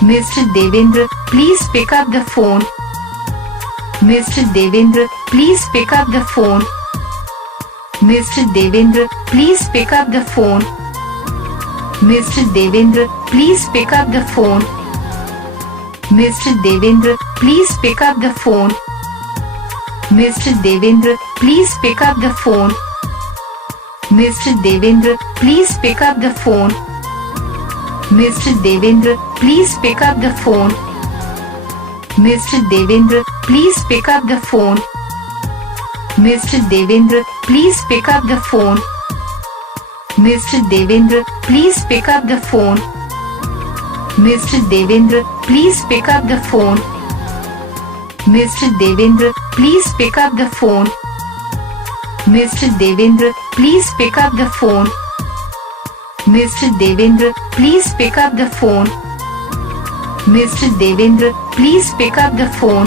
Mr. 𝗍𝗲𝗲, please pick up the phone. Mr. 𝗍𝗲𝗲, please pick up the phone. Mr. 𝗍𝗲𝗲, please pick up the phone. Mr. 𝗍𝗲𝗲, please pick up the phone. Mr. 𝗍𝗲𝗲, please pick up the phone. Mr. 𝗍𝗲𝗲, please pick up the phone. Mr. 𝗍𝗲𝗲, please pick up the phone. Mr. 𝗍𝗲𝗲, please pick up the phone. Mr. 𝗍𝗲𝗲, please pick up the phone. Mr. 𝗍𝗲𝗲, please pick up the phone. Mr. 𝗍𝗲𝗲, please pick up the phone. Mr. 𝗍𝗲𝗲, please pick up the phone. Mr. 𝗍𝗲𝗲, please pick up the phone. Mr. 𝗍𝗲𝗲, please pick up the phone. Mr. 𝗍𝗲𝗲, please pick up the phone. Mr. 𝗍𝗲𝗲, please pick up the phone.